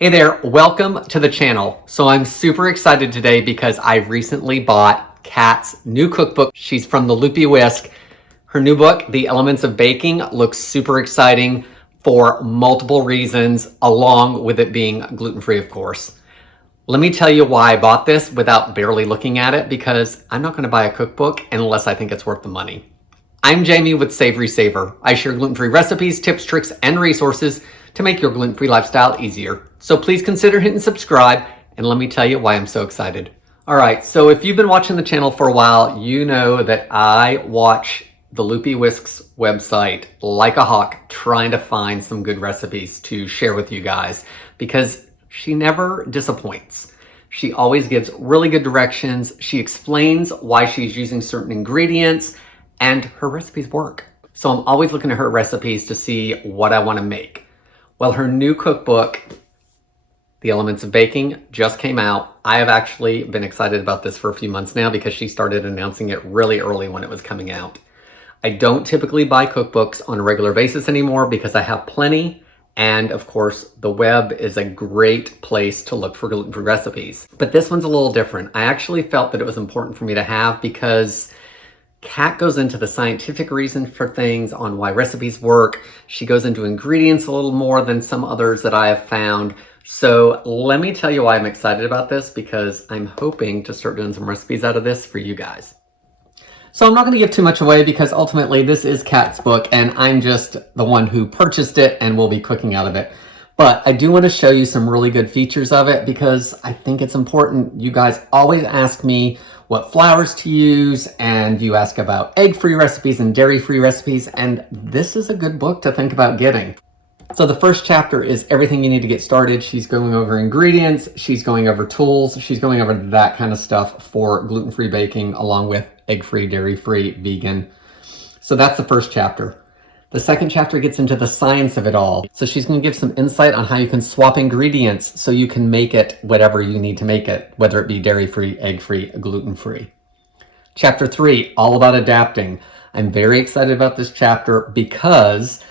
Hey there, welcome to the channel. So I'm super excited today because I recently bought Kat's new cookbook. She's from the Loopy Whisk. Her new book, The Elements of Baking, looks super exciting for multiple reasons, along with it being gluten-free, of course. Let me tell you why I bought this without barely looking at it, because I'm not gonna buy a cookbook unless I think it's worth the money. I'm Jamie with Savorysaver. I share gluten-free recipes, tips, tricks, and resources to make your gluten-free lifestyle easier. So please consider hitting subscribe, and let me tell you why I'm so excited. All right, so if you've been watching the channel for a while, you know that I watch the Loopy Whisk's website like a hawk, trying to find some good recipes to share with you guys, because she never disappoints. She always gives really good directions. She explains why she's using certain ingredients, and her recipes work. So I'm always looking at her recipes to see what I want to make. Well, her new cookbook, The Elements of Baking, just came out. I have actually been excited about this for a few months now because she started announcing it really early when it was coming out. I don't typically buy cookbooks on a regular basis anymore because I have plenty. And of course, the web is a great place to look for gluten-free recipes. But this one's a little different. I actually felt that it was important for me to have because Kat goes into the scientific reason for things on why recipes work. She goes into ingredients a little more than some others that I have found. So let me tell you why I'm excited about this, because I'm hoping to start doing some recipes out of this for you guys. So I'm not going to give too much away because ultimately this is Kat's book and I'm just the one who purchased it and will be cooking out of it. But I do want to show you some really good features of it because I think it's important. You guys always ask me what flours to use, and you ask about egg-free recipes and dairy-free recipes, and this is a good book to think about getting. So the first chapter is everything you need to get started. She's going over ingredients, she's going over tools, she's going over that kind of stuff for gluten-free baking, along with egg-free, dairy-free, vegan. So that's the first chapter. The second chapter gets into the science of it all. So she's going to give some insight on how you can swap ingredients so you can make it whatever you need to make it, whether it be dairy-free, egg-free, gluten-free. Chapter 3, all about adapting. I'm very excited about this chapter because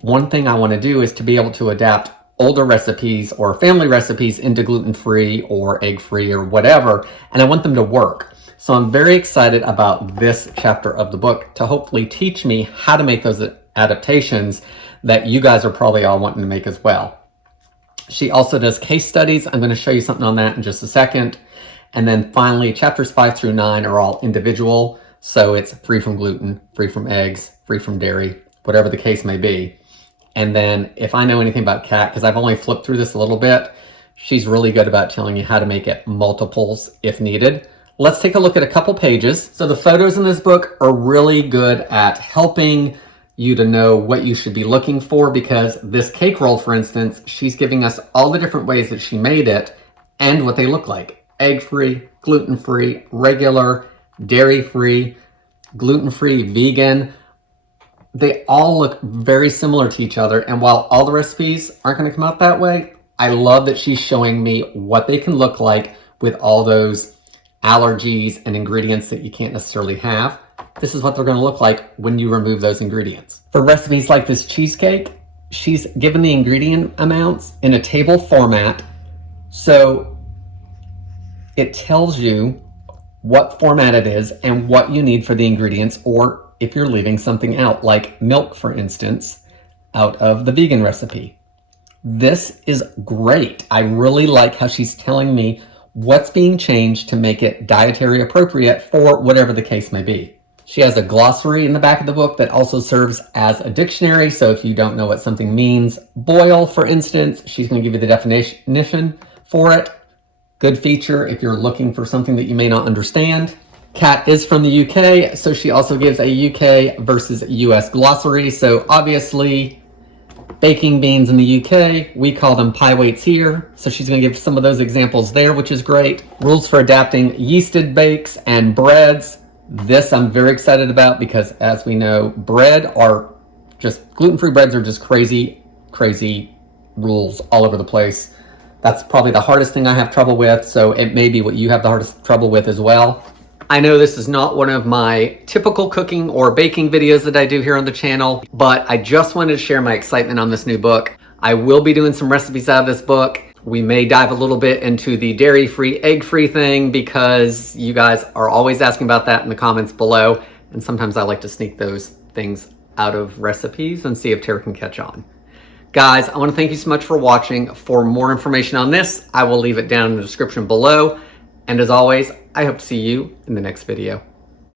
one thing I want to do is to be able to adapt older recipes or family recipes into gluten-free or egg-free or whatever, and I want them to work. So I'm very excited about this chapter of the book to hopefully teach me how to make those adaptations that you guys are probably all wanting to make as well. She also does case studies. I'm going to show you something on that in just a second. And then finally, chapters 5 through 9 are all individual. So it's free from gluten, free from eggs, free from dairy, whatever the case may be. And then if I know anything about Kat, because I've only flipped through this a little bit, she's really good about telling you how to make it multiples if needed. Let's take a look at a couple pages. So the photos in this book are really good at helping you to know what you should be looking for, because this cake roll, for instance, she's giving us all the different ways that she made it and what they look like. Egg-free, gluten-free, regular, dairy-free, gluten-free, vegan. They all look very similar to each other, and while all the recipes aren't going to come out that way, I love that she's showing me what they can look like with all those allergies and ingredients that you can't necessarily have. This is what they're going to look like when you remove those ingredients. For recipes like this cheesecake, she's given the ingredient amounts in a table format, so it tells you what format it is and what you need for the ingredients, or if you're leaving something out, like milk, for instance, out of the vegan recipe. This is great. I really like how she's telling me what's being changed to make it dietary appropriate for whatever the case may be. She has a glossary in the back of the book that also serves as a dictionary. So if you don't know what something means, boil, for instance, she's going to give you the definition for it. Good feature if you're looking for something that you may not understand. Kat is from the UK, so she also gives a UK versus US glossary. So obviously, baking beans in the UK, we call them pie weights here. So she's going to give some of those examples there, which is great. Rules for adapting yeasted bakes and breads. This I'm very excited about because, as we know, gluten-free breads are just crazy rules all over the place. That's probably the hardest thing I have trouble with, so it may be what you have the hardest trouble with as well. I know this is not one of my typical cooking or baking videos that I do here on the channel, but I just wanted to share my excitement on this new book. I will be doing some recipes out of this book. We may dive a little bit into the dairy-free, egg-free thing because you guys are always asking about that in the comments below. And sometimes I like to sneak those things out of recipes and see if Tara can catch on. Guys, I want to thank you so much for watching. For more information on this, I will leave it down in the description below. And as always, I hope to see you in the next video.